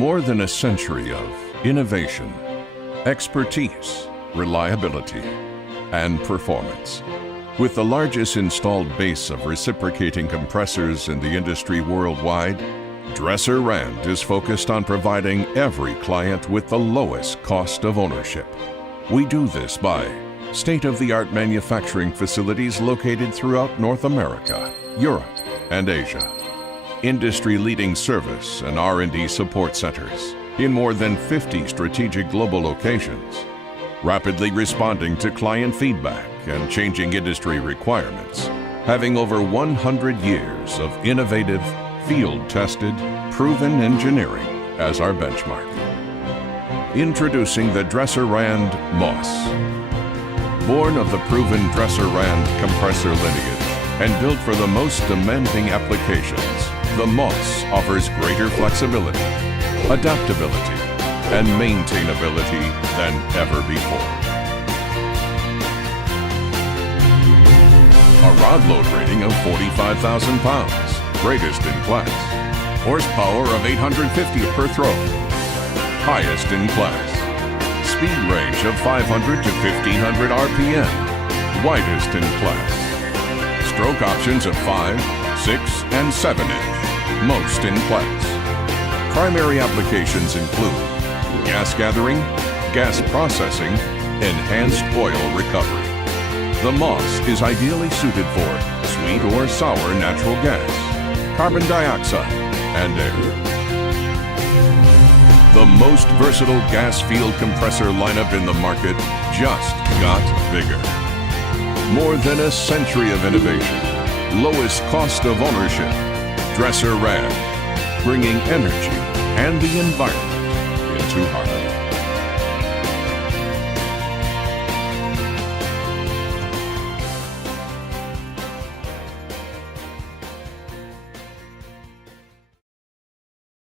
More than a century of innovation, expertise, reliability, and performance. With the largest installed base of reciprocating compressors in the industry worldwide, Dresser Rand is focused on providing every client with the lowest cost of ownership. We do this by state-of-the-art manufacturing facilities located throughout North America, Europe, and Asia. Industry-leading service and R&D support centers in more than 50 strategic global locations, rapidly responding to client feedback and changing industry requirements, having over 100 years of innovative, field-tested, proven engineering as our benchmark. Introducing the Dresser Rand MOS. Born of the proven Dresser Rand compressor lineage and built for the most demanding applications, the MOS offers greater flexibility, adaptability, and maintainability than ever before. A rod load rating of 45,000 pounds, greatest in class. Horsepower of 850 per throw, highest in class. Speed range of 500 to 1500 RPM, widest in class. Stroke options of 5, 6, and 7 inch, most in class. Primary applications include gas gathering, gas processing, enhanced oil recovery. The MOS is ideally suited for sweet or sour natural gas, carbon dioxide, and air. The most versatile gas field compressor lineup in the market just got bigger. More than a century of innovation, lowest cost of ownership, Dresser Rand, bringing energy and the environment into harmony.